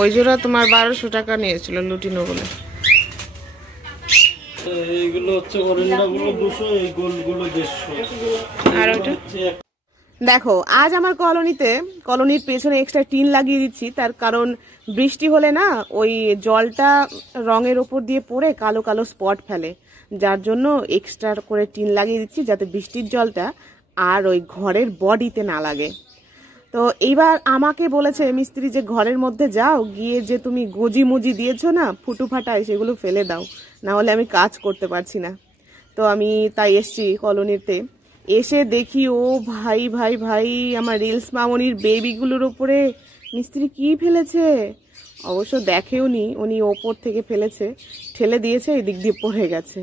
ওই জোড়া তোমার 1200 টাকা নিয়েছিল লুটিনো বলে। এইগুলো হচ্ছে অরেঞ্জগুলো 200, এই গোলগুলো 150। আর ওটা দেখো, আজ আমার কলোনির পেছনে এক্সট্রা টিন লাগিয়ে দিচ্ছি, তার কারণ বৃষ্টি হলে না ওই জলটা রঙের ওপর দিয়ে পড়ে কালো কালো স্পট ফেলে, যার জন্য এক্সট্রা করে টিন লাগিয়ে দিচ্ছি যাতে বৃষ্টির জলটা আর ওই ঘরের বডিতে না লাগে। তো এইবার আমাকে বলেছে মিস্ত্রি যে ঘরের মধ্যে যাও, গিয়ে যে তুমি গজি মুজি দিয়েছো না ফুটু ফাটায় সেগুলো ফেলে দাও, না হলে আমি কাজ করতে পারছি না। তো আমি তাই এসছি কলোনিতে। এসে দেখি ও ভাই ভাই ভাই, আমার রিলস মামনির বেবিগুলোর ওপরে মিস্ত্রি কি ফেলেছে। অবশ্য দেখেও নি, উনি ওপর থেকে ফেলেছে, ঠেলে দিয়েছে, এই দিক দিয়ে পড়ে গেছে।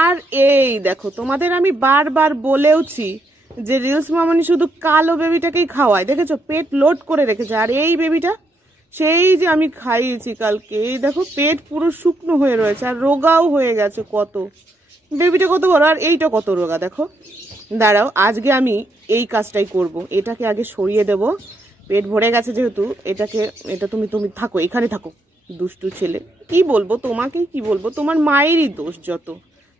আর এই দেখো, তোমাদের আমি বারবার বলেওছি যে রিলস মামনি শুধু কালো বেবিটাকেই খাওয়ায়, দেখেছো পেট লোড করে রেখেছে। আর এই বেবিটা সেই যে আমি খাইয়েছি কালকে, এই দেখো পেট পুরো শুকনো হয়ে রয়েছে আর রোগাও হয়ে গেছে কত। বেবিটা কত বড় আর এইটা কত রোগা দেখো। দাঁড়াও, আজকে আমি এই কাজটাই করব, এটাকে আগে সরিয়ে দেব। পেট ভরে গেছে যেহেতু, এটা তুমি থাকো, এখানে থাকো দুষ্টু ছেলে। কি বলবো তোমাকে, কি বলবো, তোমার মায়েরই দোষ যত,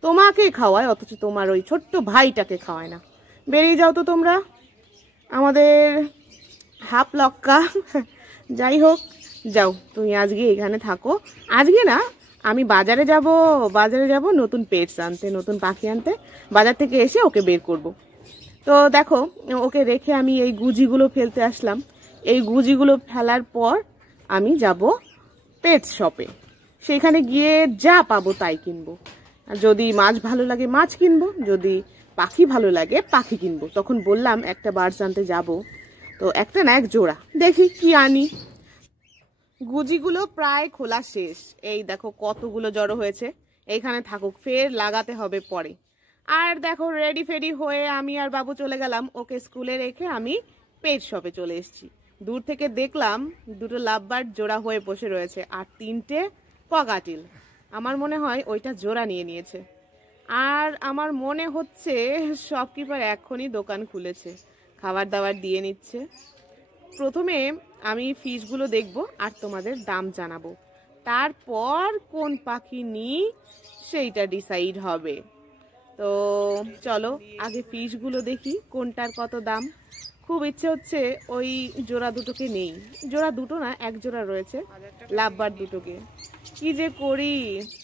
তোমাকে খাওয়ায় অথচ তোমার ওই ছোট্ট ভাইটাকে খাওয়ায় না। বেরিয়ে যাও তো তোমরা, আমাদের হাফ লক্কা। যাই হোক, যাও তুমি আজকে এখানে থাকো। আজকে না, আমি বাজারে যাব নতুন পেটস আনতে, নতুন পাখি আনতে। বাজার থেকে এসে ওকে বের করব। তো দেখো, ওকে রেখে আমি এই গুজিগুলো ফেলতে আসলাম। এই গুজিগুলো ফেলার পর আমি যাব পেটস শপে, সেখানে গিয়ে যা পাবো তাই কিনবো। যদি মাছ ভালো লাগে মাছ কিনবো, যদি পাখি ভালো লাগে পাখি কিনবো। তখন বললাম একটা বার্ডস আনতে যাব, তো একটা না এক জোড়া, দেখি কি আনি। গুজিগুলো প্রায় খোলা শেষ, এই দেখো কতগুলো জড়ো হয়েছে। এইখানে থাকুক, ফের লাগাতে হবে পরে। আর দেখো রেডি ফেডি হয়ে আমি আর বাবু চলে গেলাম, ওকে স্কুলে রেখে আমি পেট শপে চলে এসেছি। দূর থেকে দেখলাম দুটো লাভবার্ড জোড়া হয়ে বসে রয়েছে আর 3টে ককাটিল। আমার মনে হয় ওইটা জোড়া নিয়ে নিয়েছে। আর আমার মনে হচ্ছে শপকিপার এখনই দোকান খুলেছে, খাবার দাবার দিয়ে নিচ্ছে। প্রথমে আমি ফিশগুলো দেখবো আর তোমাদের দাম জানাবো, তারপর কোন পাখি নিই সেইটা ডিসাইড হবে। তো চলো আগে ফিশগুলো দেখি কোনটার কত দাম। খুব ইচ্ছে হচ্ছে ওই জোড়া দুটোকে নেই, জোড়া দুটো না এক জোড়া রয়েছে লাভবার দুটোকে। কি যে করি,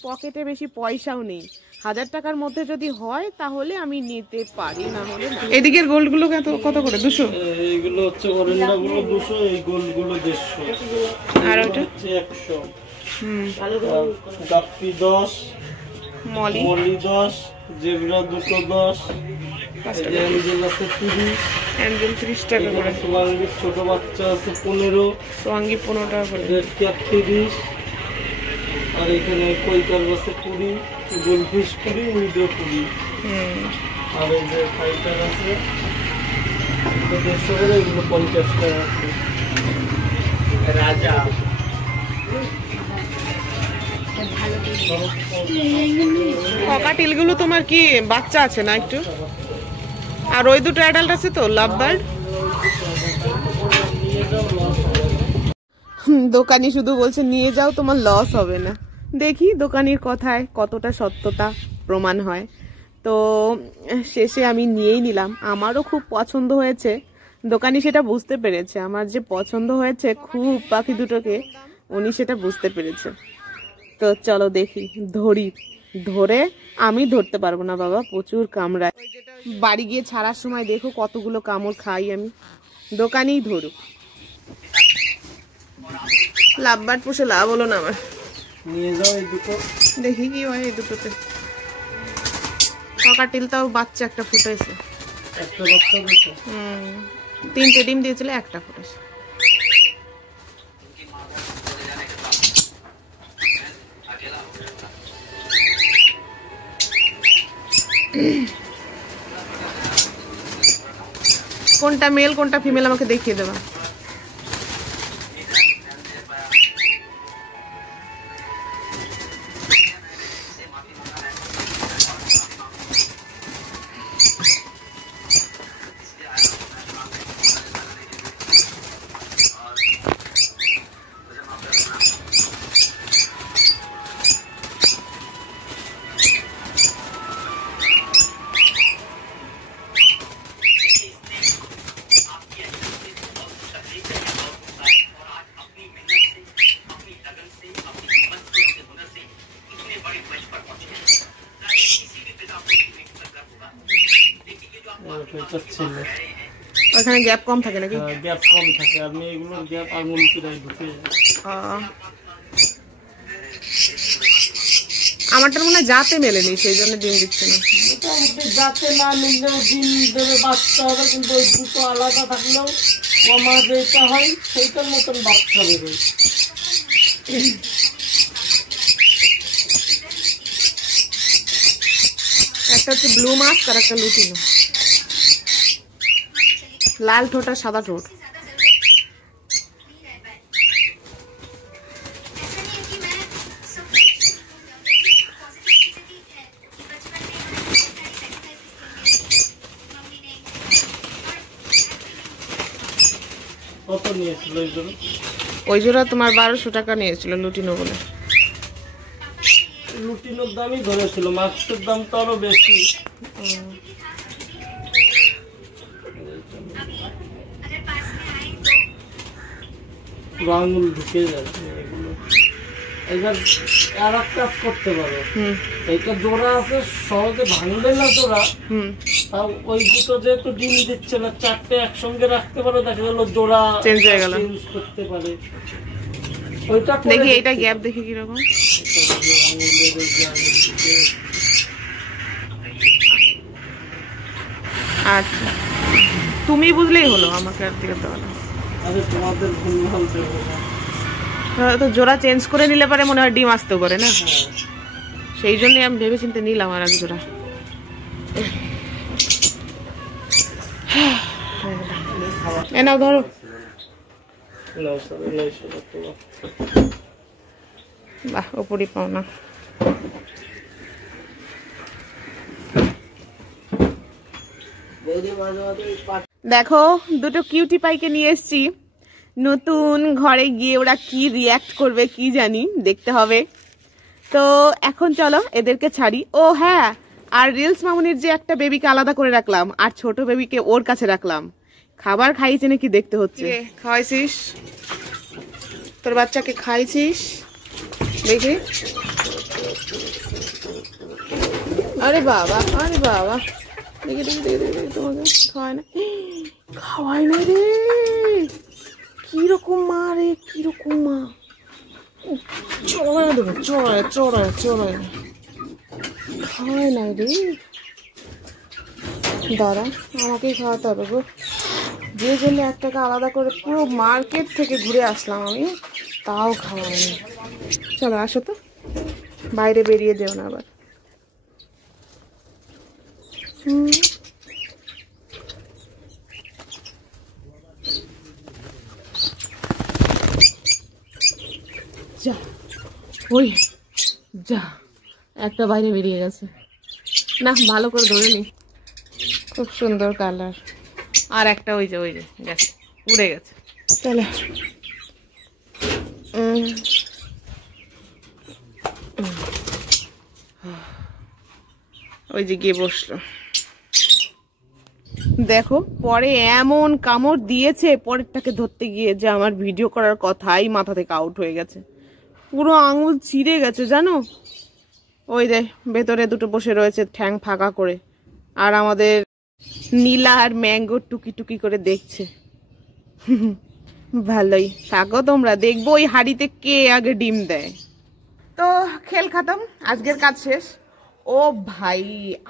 পকেটে বেশি পয়সাও নেই। 1000 টাকার মধ্যে যদি হয় তাহলে আমি নিতে পারি, না হলে না। এদিকের গোল্ডগুলো কত করে? 200। এইগুলো হচ্ছে অরেঞ্জগুলো 200, এই গোলগুলো 150। আর ওটা হচ্ছে 100। গাপ্পি 10, মলি 10, জেব্রা দুটো 10, অ্যাঞ্জেল আছে 30, অ্যাঞ্জেল 30 টাকা করে, সোয়াঙ্গি ছোট বাচ্চা আছে 15, সোয়াঙ্গি 15 টাকা করে, রেড ক্যাপ 30, আর এখানে কৈকাল আছে 20, গোলফিশ 20, উইডো 20। আর এই যে ফাইটার আছে 150 করে, এগুলো 50 টাকা আছে। রাজা ককাটিলগুলো তোমার কি বাচ্চা আছে না একটু? আর ওই দুটো অ্যাডাল্ট আছে তো লাভবার্ড। দোকানি শুধু বলছে নিয়ে যাও, তোমার লস হবে না। দেখি দোকানির কথায় কতটা সত্যতা প্রমাণ হয়। তো শেষে আমি নিয়েই নিলাম, আমারও খুব পছন্দ হয়েছে। দোকানি সেটা বুঝতে পেরেছে, আমার যে পছন্দ হয়েছে খুব পাখি দুটোকে, উনি সেটা বুঝতে পেরেছে। তো চলো দেখি, ধরে আমি ধরতে পারবো না বাবা, প্রচুর কামড়ায়। বাড়ি গিয়ে ছাড়ার সময় দেখো কতগুলো কামড় খাই আমি। দোকানেই ধরুক, লাভবার্ড পুষে লাভ হলো না আমার। নিয়ে যাও এই দুটো, দেখি কি হয় এই দুটোতে। ককাটিলটাও বাচ্চা একটা ফুটেছে, একটা বাচ্চা দিয়েছে। 3টে ডিম দিয়েছিল, একটা ফুটেছে। কোনটা মেল কোনটা ফিমেল আমাকে দেখিয়ে দেবা। দরকার ছিল। ওখানে গ্যাপ কম থাকে নাকি? গ্যাপ কম থাকে, আর মেয়েগুলোর গ্যাপ আঙুল প্রায় ঢুকে যায়। আমারটার মনে হয় জাতে মেলেনি, সেই জন্য ডিম দিচ্ছে না। মোটামুটি যাতে না মিললেও ডিম দেবে, বাচ্চা হবে, কিন্তু ওই দুটো আলাদা থাকলেও কমা যেটা হয় সেইটার মতন বাচ্চা বেরোয়। একটা হচ্ছে ব্লু মাস্ক আর একটা লুটিনো, লাল ঠোঁট আর সাদা ঠোঁট। কত নিয়েছিল ওই জন্য? ওই জোড়া তোমার 1200 টাকা নিয়েছিল লুটিনো বলে। লুটিনোর দামই ধরেছিল, মাস্কের দাম তো আরো বেশি। আঙুল ঢুকে যাচ্ছে এগুলো। এবার আর এক কাজ করতে পারো, এইটা জোড়া আছে সহজে ভাঙবে না জোড়া, তাও ওই দুটো যেহেতু ডিম দিচ্ছে না, চারটে একসঙ্গে রাখতে পারো, দেখা গেল জোড়া চেঞ্জ হয়ে গেল, চেঞ্জ করতে পারে। ওইটা দেখি, এটা গ্যাপ দেখি কিরকম। আচ্ছা, তুমি বুঝলেই হলো, আমাকে আর দিতে হবে না। আরে তোমাদের ভুল ভাল দেবো না, তো জোড়া চেঞ্জ করে নিলে পারে মনে হয় ডিম আসতেও পারে না, সেই জন্যই আমি ভেবে চিন্তে নিলাম আর এক জোড়া। নাও ধরো। বাহ, ওপরই পাও না। দেখো, দুটো কিউটি পাইকে নিয়ে এসছি। নতুন ঘরে গিয়ে ওরা কি রিয়াক্ট করবে কি জানি, দেখতে হবে। তো এখন চলো এদেরকে ছাড়ি। ও হ্যাঁ, আর রিলস মামুনির যে একটা বেবিকে আলাদা করে রাখলাম আর ছোট বেবিকে ওর কাছে রাখলাম, খাবার খাইছে নাকি দেখতে হচ্ছে। খাওয়াইছিস তোর বাচ্চাকে? খাইছিস দেখি। আরে বাবা, আরে বাবা, দেখি দেখি দেখি দেখি, তোমাকে খাওয়াই না, খাওয়াই না রে। কিরকম মা রে, কিরকম মা, চড়ায় দেবো, চড়ায় চড়ায় চড়ায়, খাওয়াই নাই রে। দাঁড়া, আমাকেই খাওয়াতে হবে গো। যে জন্য 1 টাকা আলাদা করে পুরো মার্কেট থেকে ঘুরে আসলাম আমি, তাও খাওয়াইনি। চলো আসো তো, বাইরে বেরিয়ে যেও না আবার। যা, ওই যা, একটা বাইরে বেরিয়ে গেছে। না, ভালো করে ধরে নি, খুব সুন্দর কালার। আর একটা ওই যে গেছে, উড়ে গেছে। চলো, ওই যে গিয়ে বসলো। দেখো, পরে এমন কামড় দিয়েছে, পরেরটাকে ধরতে গিয়ে যে আমার ভিডিও করার কথাই মাথা থেকে আউট হয়ে গেছে, পুরো আঙুল ছিঁড়ে গেছে জানো। ওই যে ভেতরে দুটো বসে রয়েছে ঠ্যাং ফাঁকা করে, আর আমাদের নীলা আর ম্যাঙ্গো টুকি টুকি করে দেখছে। ভালোই থাকো তোমরা, দেখবো ওই হাড়িতে কে আগে ডিম দেয়। তো খেল খাতাম, আজকের কাজ শেষ। ও ভাই,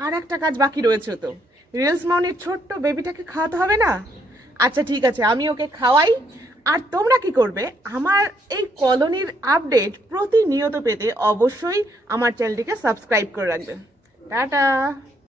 আর একটা কাজ বাকি রয়েছে তো, রিলস মাউনির ছোট্ট বেবিটাকে খাওয়াতে হবে না? আচ্ছা ঠিক আছে, আমি ওকে খাওয়াই। আর তোমরা কি করবে, আমার এই কলোনির আপডেট প্রতিনিয়ত পেতে অবশ্যই আমার চ্যানেলটিকে সাবস্ক্রাইব করে রাখবে। টাটা।